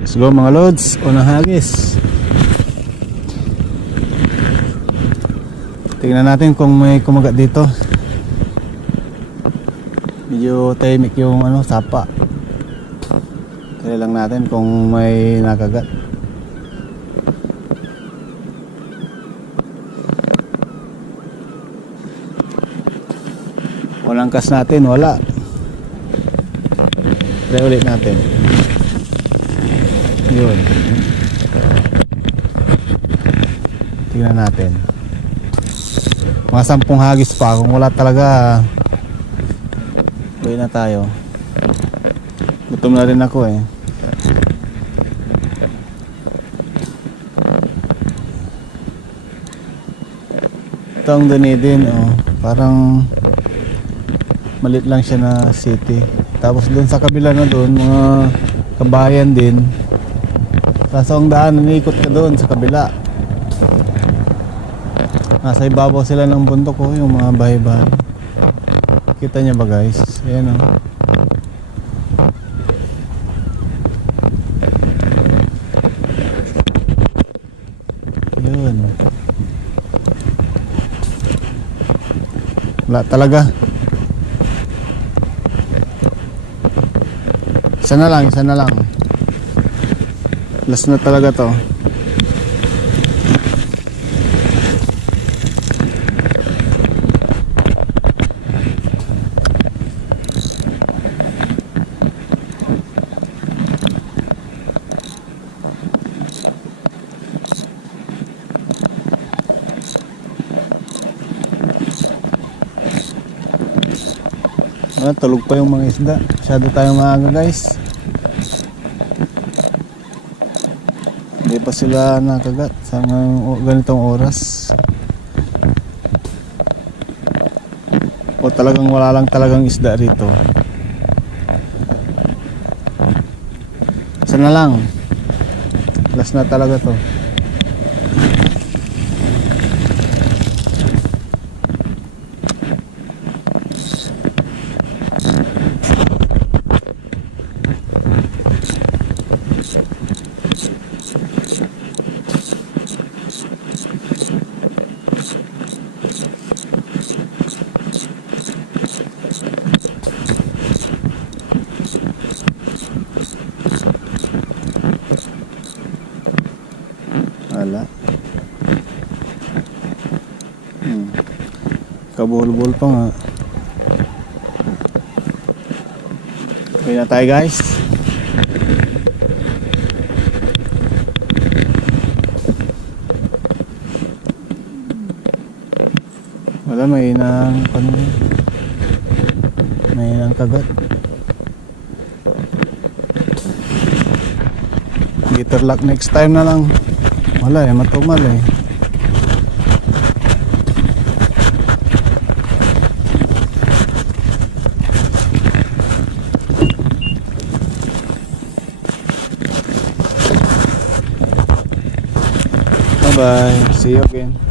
Let's go mga lods, unang hagis. Tingnan natin kung may kumagat dito. Medyo tahimik yung sapa. Kaya lang natin kung may nakagat. Walang kas natin, wala. Try ulit natin. Yun. Tingnan natin. Mga 10 hagis pa. Kung wala talaga, uwi na tayo. Gutom na rin ako eh. Ito ang Dunedin, parang malit lang siya na city. Tapos doon sa kabila na doon, mga kabayan din. Kaso ang daan, iniikot ka doon sa kabila. Nasa ibabaw sila ng bundok yung mga bahay-bahay. Kita niya ba guys? Ayan Yun. Wala talaga. Isa na lang. Last na talaga to. Tulog pa yung mga isda. Masyado tayong maaga guys. Hindi pa sila nakagat sa ganitong oras. O talagang wala lang talagang isda rito. Isa na lang. Last na talaga to. Wala. Kabul-bul pa nga. Okay na tayo guys. Wala, may inang kagat. Better luck next time na lang. Wala matumal Bye bye, see you again.